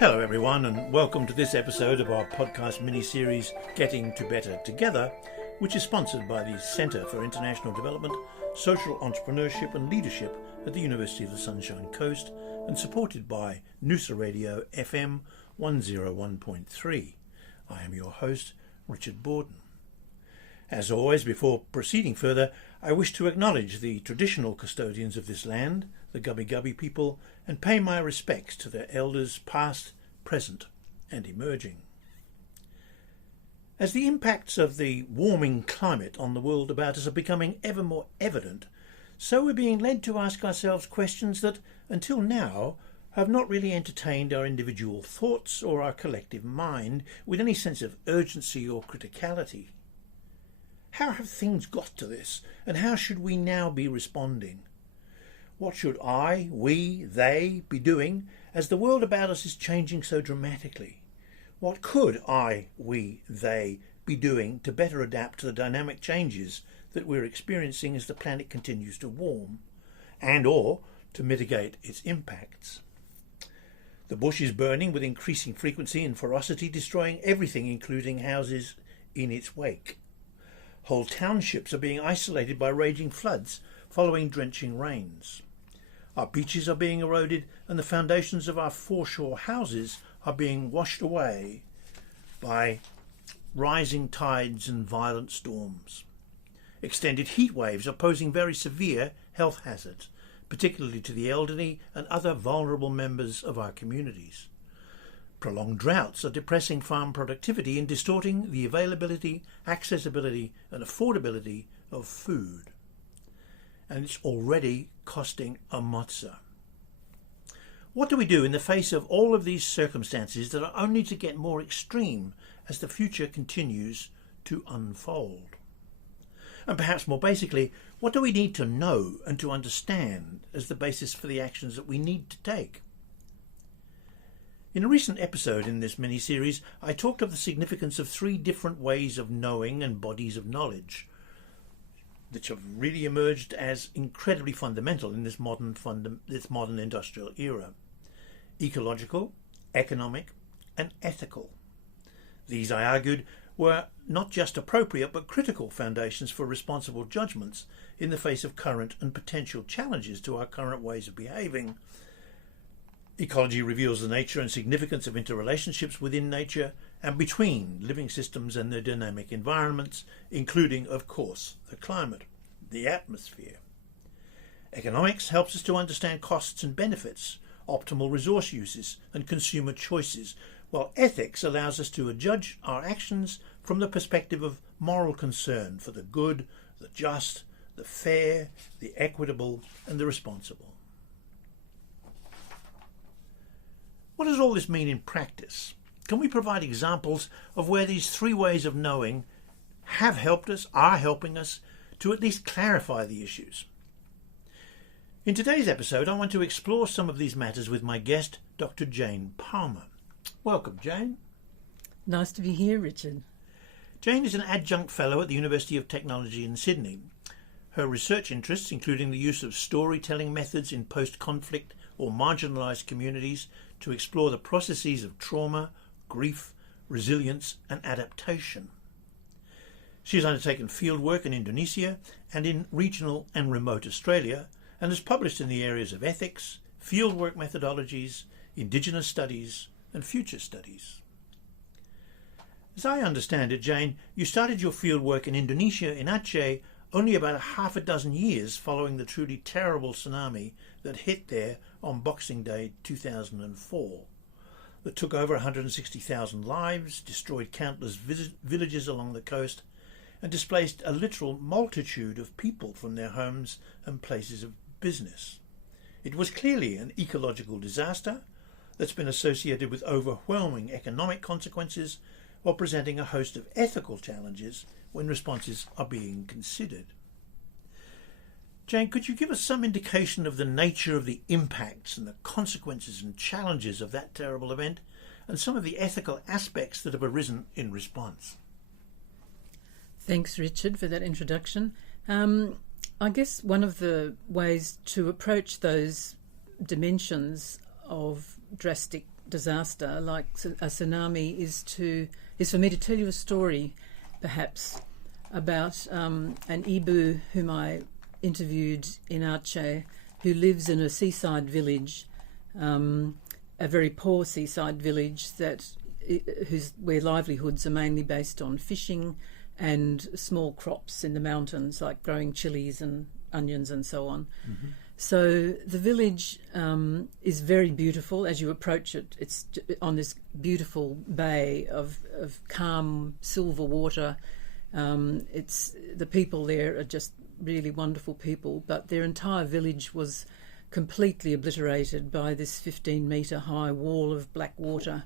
Hello everyone, and welcome to this episode of our podcast mini-series Getting to Better Together, which is sponsored by the Centre for International Development, Social Entrepreneurship and Leadership at the University of the Sunshine Coast and supported by Noosa Radio FM 101.3. I am your host, Richard Bawden. As always, before proceeding further, I wish to acknowledge the traditional custodians of this land, the Gubbi Gubbi people, and pay my respects to their elders past, present and emerging. As the impacts of the warming climate on the world about us are becoming ever more evident, so we're being led to ask ourselves questions that, until now, have not really entertained our individual thoughts or our collective mind with any sense of urgency or criticality. How have things got to this, and how should we now be responding? What should I, we, they be doing as the world about us is changing so dramatically? What could I, we, they be doing to better adapt to the dynamic changes that we're experiencing as the planet continues to warm, and or to mitigate its impacts? The bush is burning with increasing frequency and ferocity, destroying everything, including houses, in its wake. Whole townships are being isolated by raging floods following drenching rains. Our beaches are being eroded and the foundations of our foreshore houses are being washed away by rising tides and violent storms. Extended heat waves are posing very severe health hazards, particularly to the elderly and other vulnerable members of our communities. Prolonged droughts are depressing farm productivity and distorting the availability, accessibility and affordability of food. And it's already costing a mozza. What do we do in the face of all of these circumstances that are only to get more extreme as the future continues to unfold? And perhaps more basically, what do we need to know and to understand as the basis for the actions that we need to take? In a recent episode in this mini-series, I talked of the significance of three different ways of knowing and bodies of knowledge, which have really emerged as incredibly fundamental in this modern industrial era: ecological, economic, and ethical. These, I argued, were not just appropriate but critical foundations for responsible judgments in the face of current and potential challenges to our current ways of behaving. Ecology reveals the nature and significance of interrelationships within nature and between living systems and their dynamic environments, including, of course, the climate, the atmosphere. Economics helps us to understand costs and benefits, optimal resource uses, and consumer choices, while ethics allows us to adjudge our actions from the perspective of moral concern for the good, the just, the fair, the equitable, and the responsible. What does all this mean in practice? Can we provide examples of where these three ways of knowing have helped us, are helping us, to at least clarify the issues? In today's episode, I want to explore some of these matters with my guest, Dr. Jane Palmer. Welcome, Jane. Nice to be here, Richard. Jane is an adjunct fellow at the University of Technology in Sydney. Her research interests, including the use of storytelling methods in post-conflict or marginalised communities to explore the processes of trauma, grief, resilience and adaptation. She has undertaken field work in Indonesia and in regional and remote Australia and has published in the areas of ethics, fieldwork methodologies, Indigenous studies and future studies. As I understand it, Jane, you started your fieldwork in Indonesia in Aceh only about half a dozen years following the truly terrible tsunami that hit there on Boxing Day 2004, that took over 160,000 lives, destroyed countless villages along the coast, and displaced a literal multitude of people from their homes and places of business. It was clearly an ecological disaster that's been associated with overwhelming economic consequences while presenting a host of ethical challenges when responses are being considered. Jane, could you give us some indication of the nature of the impacts and the consequences and challenges of that terrible event and some of the ethical aspects that have arisen in response? Thanks, Richard, for that introduction. I guess one of the ways to approach those dimensions of drastic disaster, like a tsunami, is for me to tell you a story, perhaps, about an Ibu whom I interviewed in Aceh, who lives in a seaside village, a very poor seaside village where livelihoods are mainly based on fishing and small crops in the mountains, like growing chilies and onions and so on. Mm-hmm. So the village is very beautiful. As you approach it, it's on this beautiful bay of calm silver water. The people there are just really wonderful people, but their entire village was completely obliterated by this 15-metre high wall of black water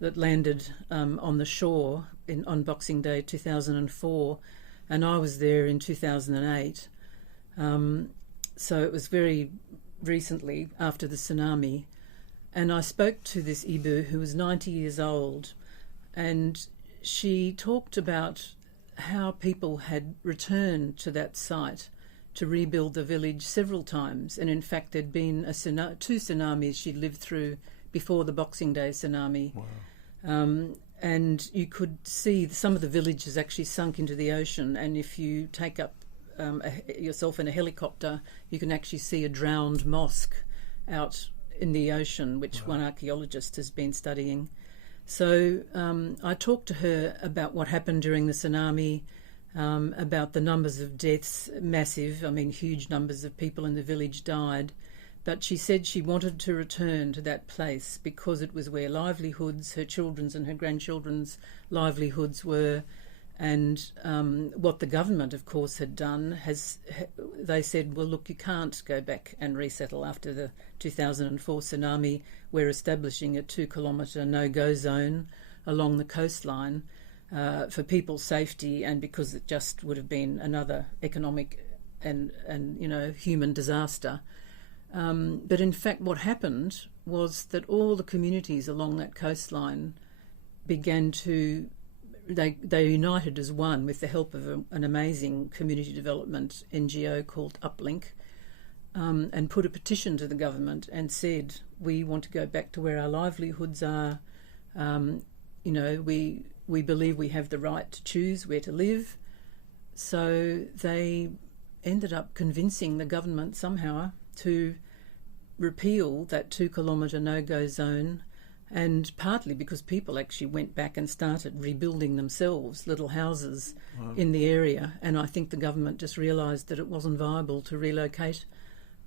that landed on the shore on Boxing Day 2004, and I was there in 2008. So it was very recently after the tsunami, and I spoke to this Ibu who was 90 years old, and she talked about how people had returned to that site to rebuild the village several times, and in fact there'd been two tsunamis she'd lived through before the Boxing Day tsunami. Wow. And you could see some of the villages actually sunk into the ocean, and if you take up yourself in a helicopter, you can actually see a drowned mosque out in the ocean, which one archaeologist has been studying. So I talked to her about what happened during the tsunami, about the numbers of deaths, massive, huge numbers of people in the village died. But she said she wanted to return to that place because it was where livelihoods, her children's and her grandchildren's livelihoods were. And what the government, of course, had done, they said, well, look, you can't go back and resettle after the 2004 tsunami. We're establishing a 2-kilometre no-go zone along the coastline for people's safety, and because it just would have been another economic and human disaster. But in fact, what happened was that all the communities along that coastline began to They united as one with the help of an amazing community development NGO called Uplink, and put a petition to the government and said, we want to go back to where our livelihoods are. We believe we have the right to choose where to live. So they ended up convincing the government somehow to repeal that 2-kilometre no-go zone, and partly because people actually went back and started rebuilding themselves little houses in the area, and I think the government just realised that it wasn't viable to relocate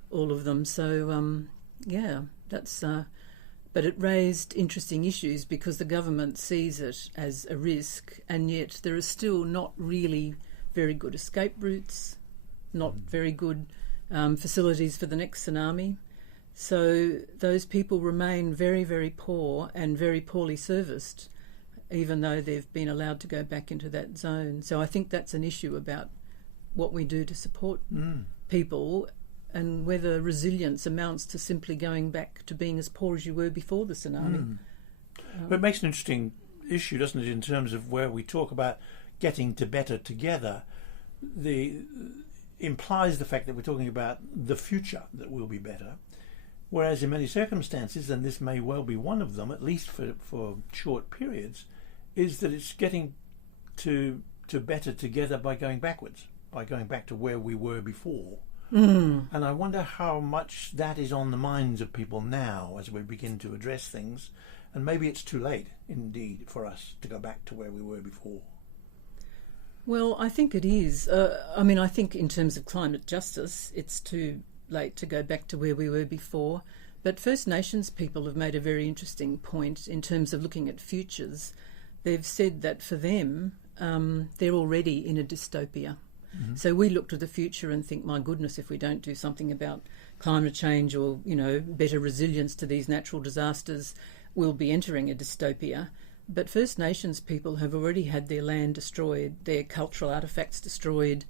all of them. So that's but it raised interesting issues because the government sees it as a risk, and yet there are still not really very good escape routes, not very good facilities for the next tsunami. So those people remain very, very poor and very poorly serviced, even though they've been allowed to go back into that zone. So I think that's an issue about what we do to support people, and whether resilience amounts to simply going back to being as poor as you were before the tsunami. But it makes an interesting issue, doesn't it, in terms of where we talk about getting to better together. Implies the fact that we're talking about the future that will be better. Whereas in many circumstances, and this may well be one of them, at least for short periods, is that it's getting to better together by going backwards, by going back to where we were before. And I wonder how much that is on the minds of people now as we begin to address things. And maybe it's too late, indeed, for us to go back to where we were before. Well, I think it is. I think in terms of climate justice, it's too late to go back to where we were before. But First Nations people have made a very interesting point in terms of looking at futures. They've said that for them, they're already in a dystopia. So we look to the future and think, my goodness, if we don't do something about climate change or, better resilience to these natural disasters, we'll be entering a dystopia. But First Nations people have already had their land destroyed, their cultural artefacts destroyed,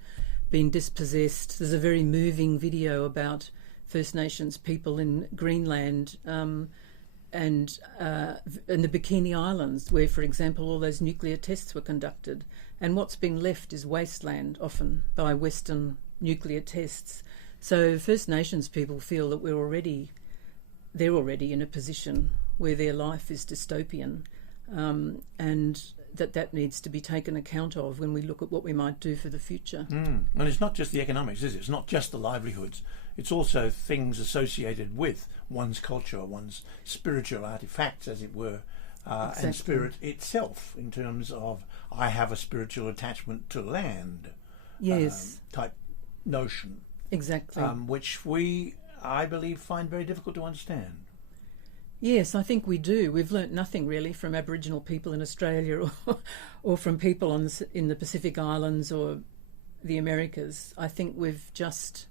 been dispossessed. There's a very moving video about First Nations people in Greenland and in the Bikini Islands, where, for example, all those nuclear tests were conducted. And what's been left is wasteland, often, by Western nuclear tests. So First Nations people feel that they're already in a position where their life is dystopian, and that needs to be taken account of when we look at what we might do for the future. And it's not just the economics, is it? It's not just the livelihoods. It's also things associated with one's culture, one's spiritual artifacts, as it were, Exactly. and spirit itself, in terms of I have a spiritual attachment to land. Yes. Type notion. Exactly. Which we, I believe, find very difficult to understand. Yes, I think we do. We've learnt nothing really from Aboriginal people in Australia or from people in the Pacific Islands or the Americas. I think we've just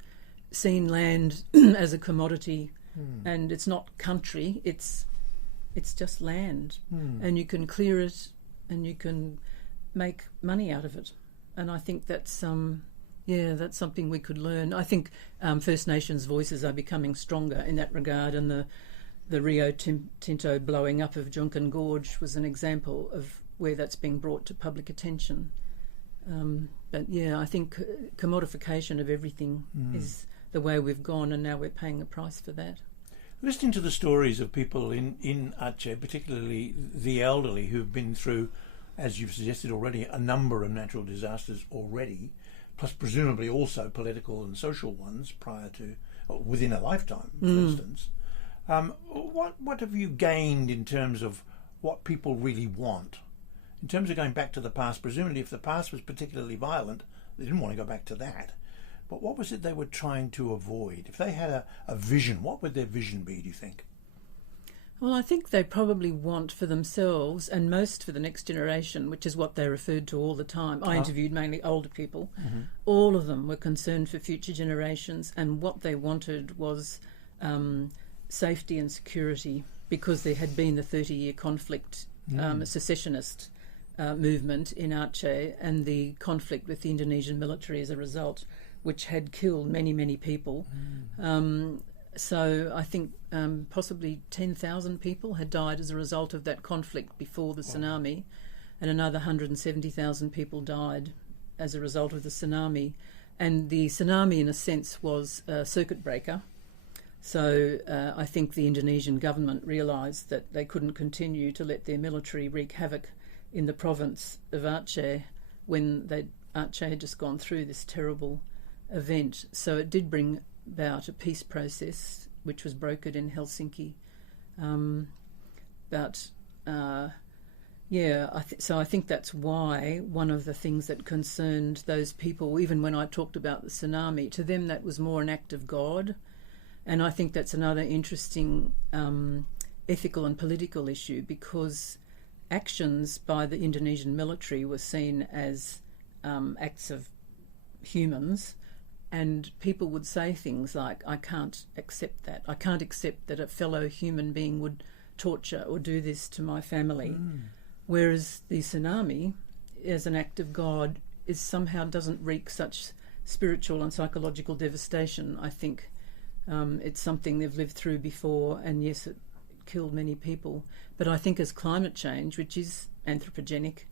seen land as a commodity, and it's not country, it's just land. And you can clear it and you can make money out of it. And I think that's that's something we could learn. I think First Nations voices are becoming stronger in that regard, and the Rio Tinto blowing up of Junkun Gorge was an example of where that's being brought to public attention. But I think commodification of everything is the way we've gone, and now we're paying a price for that. Listening to the stories of people in Aceh, particularly the elderly, who've been through, as you've suggested already, a number of natural disasters already, plus presumably also political and social ones prior to, within a lifetime, for instance. What have you gained in terms of what people really want? In terms of going back to the past, presumably if the past was particularly violent, they didn't want to go back to that. But what was it they were trying to avoid? If they had a vision, what would their vision be, do you think? Well, I think they probably want for themselves, and most for the next generation, which is what they referred to all the time. I interviewed mainly older people. All of them were concerned for future generations, and what they wanted was safety and security, because there had been the 30-year conflict, secessionist movement in Aceh, and the conflict with the Indonesian military as a result, which had killed many, many people. So I think possibly 10,000 people had died as a result of that conflict before the tsunami, and another 170,000 people died as a result of the tsunami. And the tsunami, in a sense, was a circuit breaker. So I think the Indonesian government realised that they couldn't continue to let their military wreak havoc in the province of Aceh when Aceh had just gone through this terrible event. So it did bring about a peace process, which was brokered in Helsinki. So I think that's why one of the things that concerned those people, even when I talked about the tsunami, to them that was more an act of God. And I think that's another interesting ethical and political issue, because actions by the Indonesian military were seen as acts of humans, and people would say things like, I can't accept that. I can't accept that a fellow human being would torture or do this to my family. Whereas the tsunami, as an act of God, somehow doesn't wreak such spiritual and psychological devastation. I think it's something they've lived through before, and yes, it killed many people. But I think as climate change, which is anthropogenic,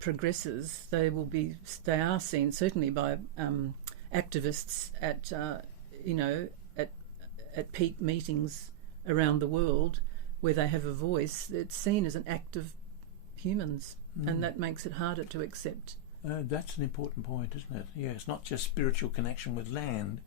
progresses, they are seen certainly by activists at peak meetings around the world where they have a voice. It's seen as an act of humans, and that makes it harder to accept. That's an important point, isn't it? Yeah, it's not just spiritual connection with land,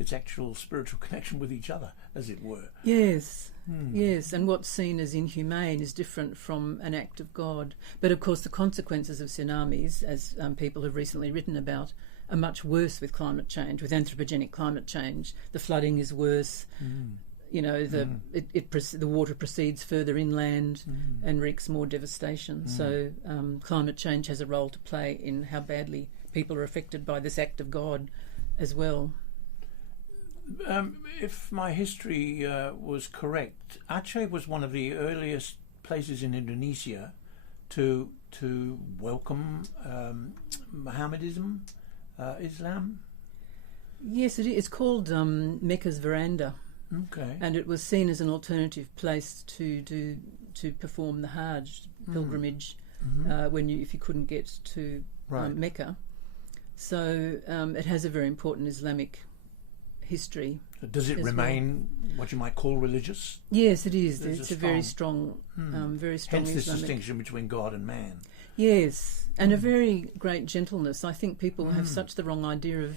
it's actual spiritual connection with each other, as it were. Yes, yes, and what's seen as inhumane is different from an act of God. But of course the consequences of tsunamis, as people have recently written about, are much worse with climate change, with anthropogenic climate change. The flooding is worse. The water proceeds further inland and wreaks more devastation. So climate change has a role to play in how badly people are affected by this act of God as well. If my history was correct, Aceh was one of the earliest places in Indonesia to welcome Mohammedanism, Islam. Yes, it is. It's called Mecca's Veranda. Okay. And it was seen as an alternative place to perform the Hajj pilgrimage if you couldn't get to Mecca. So it has a very important Islamic history. Does it as remain what you might call religious? Yes, it is. There's It's a very strong, very strong Hence this Islamic distinction between God and man. Yes, and a very great gentleness. I think people have such the wrong idea of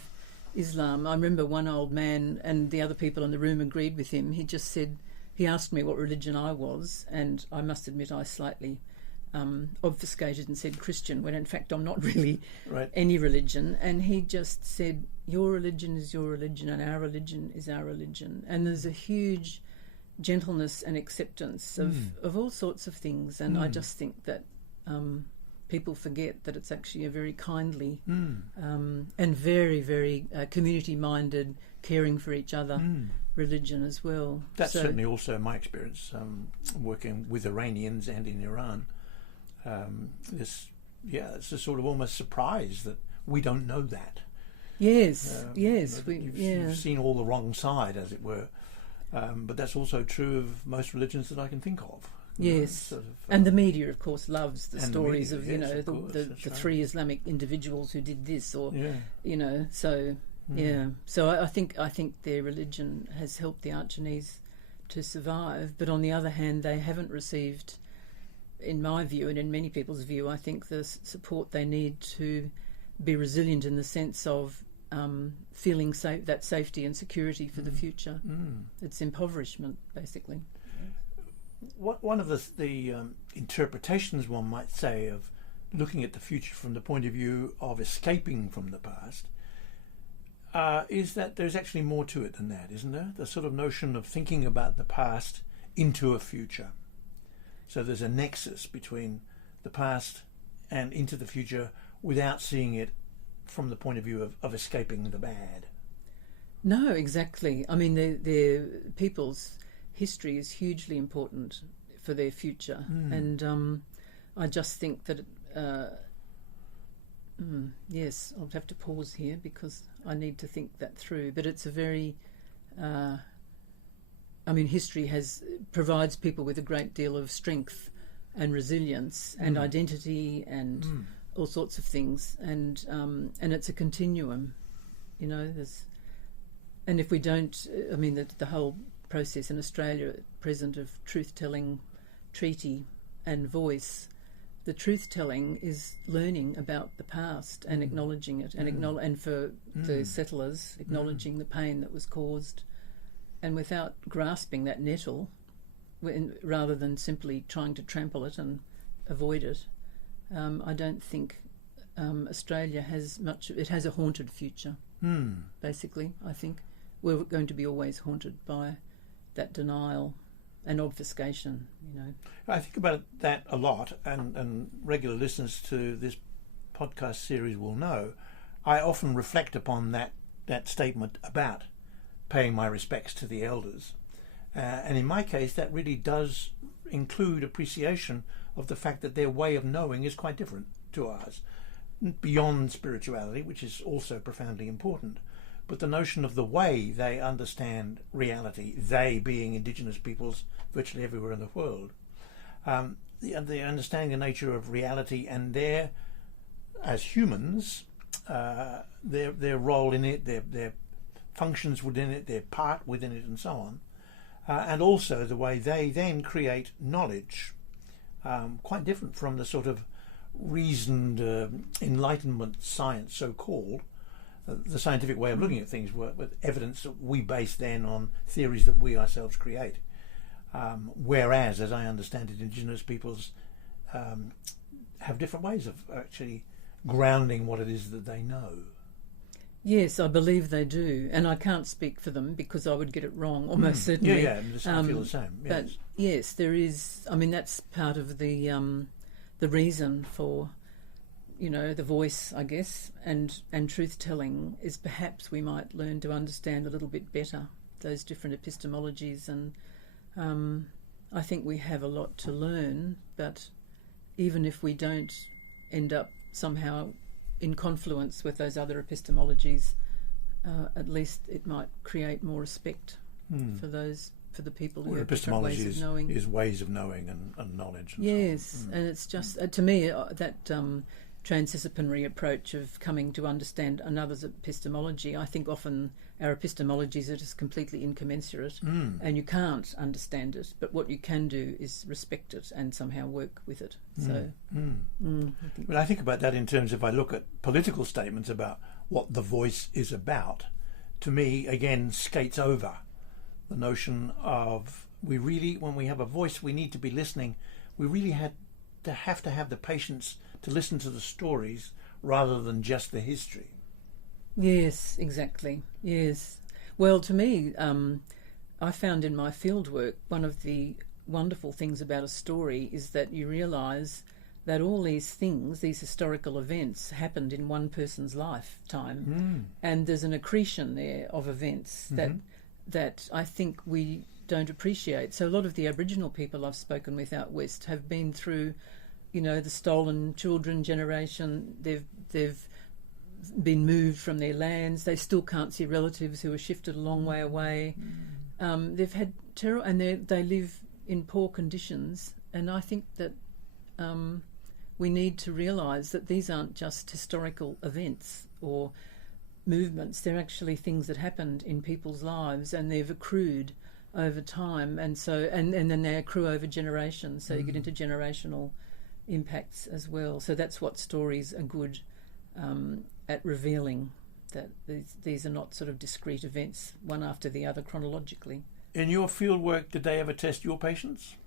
Islam. I remember one old man, and the other people in the room agreed with him. He just said, he asked me what religion I was, and I must admit I slightly obfuscated and said Christian, when in fact I'm not really any religion. And he just said, your religion is your religion and our religion is our religion. And there's a huge gentleness and acceptance of all sorts of things. And I just think that people forget that it's actually a very kindly and very, very community-minded, caring for each other religion as well. That's certainly also my experience working with Iranians and in Iran. It's a sort of almost surprise that we don't know that. Yes, You've seen all the wrong side, as it were. But that's also true of most religions that I can think of. Yes, and the media, of course, loves the stories of the three Islamic individuals who did this, or So I think their religion has helped the Archanese to survive. But on the other hand, they haven't received, in my view and in many people's view, I think the support they need to be resilient in the sense of feeling that safety and security for the future. It's impoverishment, basically. One of the interpretations, one might say, of looking at the future from the point of view of escaping from the past is that there's actually more to it than that, isn't there? The sort of notion of thinking about the past into a future. So there's a nexus between the past and into the future without seeing it from the point of view of escaping the bad. No, exactly. I mean, the people's history is hugely important for their future, and I just think that yes, I'll have to pause here because I need to think that through. But it's a very history provides people with a great deal of strength and resilience and identity and all sorts of things, and it's a continuum, and if we don't, the whole process in Australia at present of truth-telling treaty and voice, the truth-telling is learning about the past and acknowledging it, and for the settlers, acknowledging the pain that was caused, and without grasping that nettle, rather than simply trying to trample it and avoid it, I don't think Australia has much. It has a haunted future, basically. I think we're going to be always haunted by that denial and obfuscation, I think about that a lot, and regular listeners to this podcast series will know I often reflect upon that statement about paying my respects to the elders, and in my case that really does include appreciation of the fact that their way of knowing is quite different to ours, beyond spirituality, which is also profoundly important. But the notion of the way they understand reality, they being Indigenous peoples virtually everywhere in the world, the understanding the nature of reality and their, as humans, their role in it, their functions within it, their part within it, and so on, and also the way they then create knowledge, quite different from the sort of reasoned Enlightenment science, so-called, the scientific way of looking at things, with evidence that we base then on theories that we ourselves create. Whereas, as I understand it, Indigenous peoples have different ways of actually grounding what it is that they know. Yes, I believe they do, and I can't speak for them because I would get it wrong, almost certainly. I feel the same. Yes. But yes, there is. That's part of the reason for, the voice, I guess, and truth-telling is perhaps we might learn to understand a little bit better those different epistemologies, and I think we have a lot to learn, but even if we don't end up somehow in confluence with those other epistemologies, at least it might create more respect for the people who have different ways of knowing. Is ways of knowing and knowledge. And yes, so on. And it's just to me that transdisciplinary approach of coming to understand another's epistemology. I think often our epistemologies are just completely incommensurate, and you can't understand it, but what you can do is respect it and somehow work with it. Well, I think about that in terms, if I look at political statements about what the voice is about, to me, again, skates over the notion of when we have a voice, we need to be listening. We really have to have the patience to listen to the stories rather than just the history. Yes, exactly. Yes. Well, to me, I found in my fieldwork one of the wonderful things about a story is that you realise that all these things, these historical events, happened in one person's lifetime, and there's an accretion there of events that I think we don't appreciate. So a lot of the Aboriginal people I've spoken with out west have been through, the stolen children generation. They've been moved from their lands. They still can't see relatives who are shifted a long way away. They've had terror, and they live in poor conditions. And I think that we need to realise that these aren't just historical events or movements. They're actually things that happened in people's lives, and they've accrued over time, and then they accrue over generations. So you get into generational impacts as well. So that's what stories are good at revealing, that these are not sort of discrete events, one after the other chronologically. In your field work, did they ever test your patients?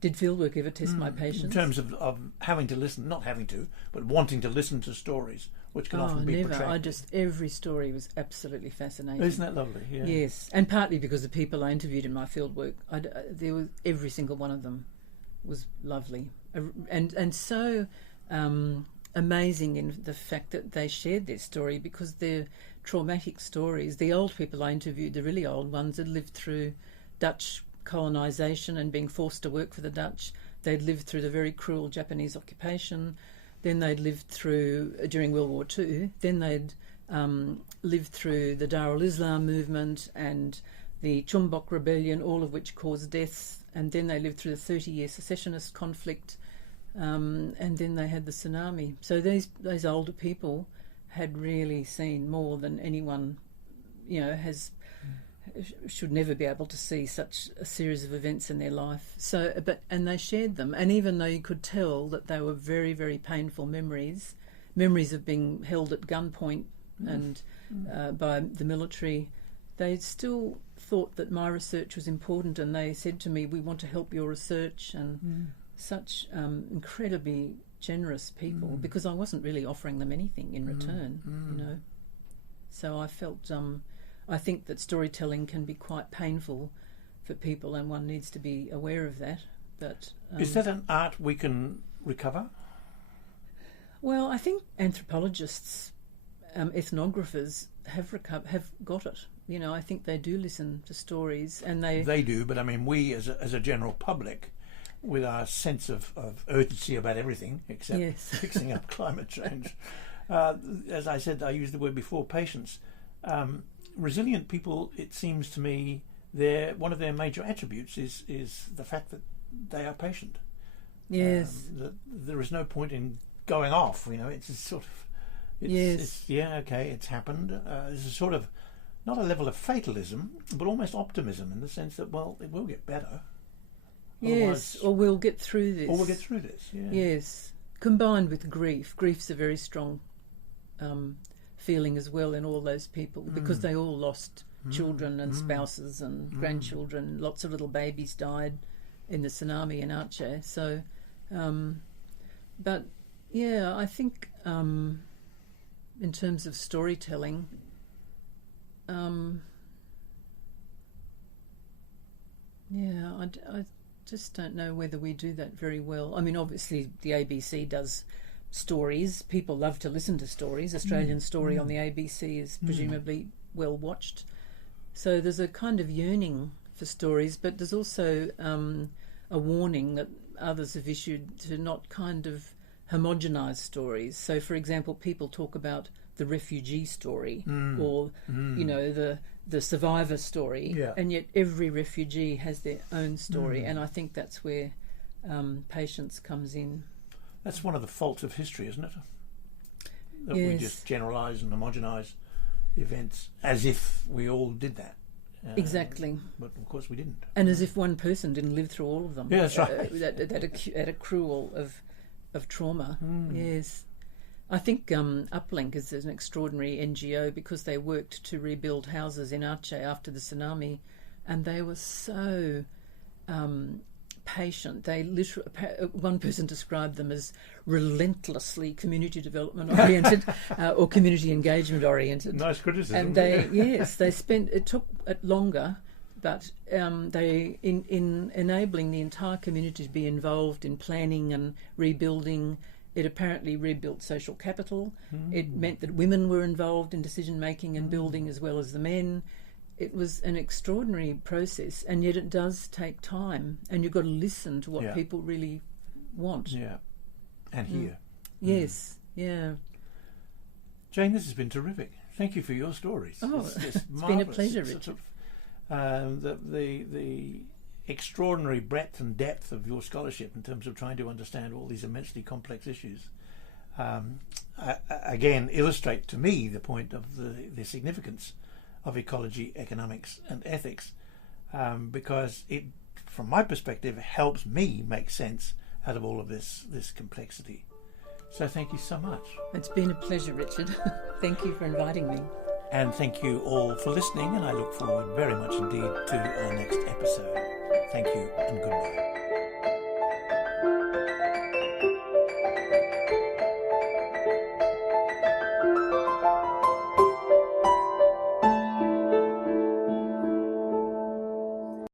Did fieldwork ever test my patients? In terms of having to listen, not having to, but wanting to listen to stories, which can often be never. protracted. Every story was absolutely fascinating. Isn't that lovely? Yeah. Yes, and partly because the people I interviewed in my fieldwork, every single one of them was lovely, and so amazing in the fact that they shared their story, because they're traumatic stories. The old people I interviewed, the really old ones, had lived through Dutch colonisation and being forced to work for the Dutch. They'd lived through the very cruel Japanese occupation. Then they'd lived through, during World War II, then they'd lived through the Darul Islam movement and the Chumbok Rebellion, all of which caused deaths. And then they lived through the 30-year secessionist conflict, and then they had the tsunami. So those older people had really seen more than anyone, should never be able to see such a series of events in their life. So, and they shared them, and even though you could tell that they were very, very painful memories of being held at gunpoint and by the military, they still thought that my research was important, and they said to me, "We want to help your research," and such incredibly generous people, because I wasn't really offering them anything in return, So I felt. I think that storytelling can be quite painful for people, and one needs to be aware of that. Is that an art we can recover? Well, I think anthropologists, ethnographers have got it. I think they do listen to stories, and they do. But I mean, we as a general public, with our sense of urgency about everything except fixing up climate change, as I said, I used the word before, patience. Resilient people, it seems to me, one of their major attributes is the fact that they are patient. Yes. That there is no point in going off. It's a sort of. It's happened. There's a sort of, not a level of fatalism, but almost optimism in the sense that, well, it will get better. Yes, or we'll get through this. Yeah. Yes, combined with grief. Grief's a very strong feeling as well in all those people, because they all lost children and spouses and grandchildren. Lots of little babies died in the tsunami in Aceh. So, but yeah, I think in terms of storytelling, I just don't know whether we do that very well. I mean, obviously the ABC does stories. People love to listen to stories. Australian Story on the ABC is presumably well watched. So there's a kind of yearning for stories, but there's also a warning that others have issued to not kind of homogenise stories. So, for example, people talk about the refugee story or, the survivor story, and yet every refugee has their own story, and I think that's where patience comes in. That's one of the faults of history, isn't it? That Yes. we just generalise and homogenise events as if we all did that. Exactly. But of course we didn't. And as if one person didn't live through all of them. Yeah, that's right. That accrual of trauma. Yes. I think Uplink is an extraordinary NGO because they worked to rebuild houses in Aceh after the tsunami, and they were so patient. They literally, one person described them as relentlessly community development oriented or community engagement oriented. Nice criticism. And they, yes, they spent. It took it longer, but they in enabling the entire community to be involved in planning and rebuilding. It apparently rebuilt social capital. It meant that women were involved in decision making and building as well as the men. It was an extraordinary process, and yet it does take time, and you've got to listen to what people really want. Yeah, and hear. Yes, yeah. Jane, this has been terrific. Thank you for your stories. Oh, it's been a pleasure, Richard. The extraordinary breadth and depth of your scholarship in terms of trying to understand all these immensely complex issues again illustrate to me the point of the significance of ecology, economics and ethics, because it, from my perspective, helps me make sense out of all of this complexity. So thank you so much. It's been a pleasure, Richard. Thank you for inviting me. And thank you all for listening, and I look forward very much indeed to our next episode. Thank you and goodbye.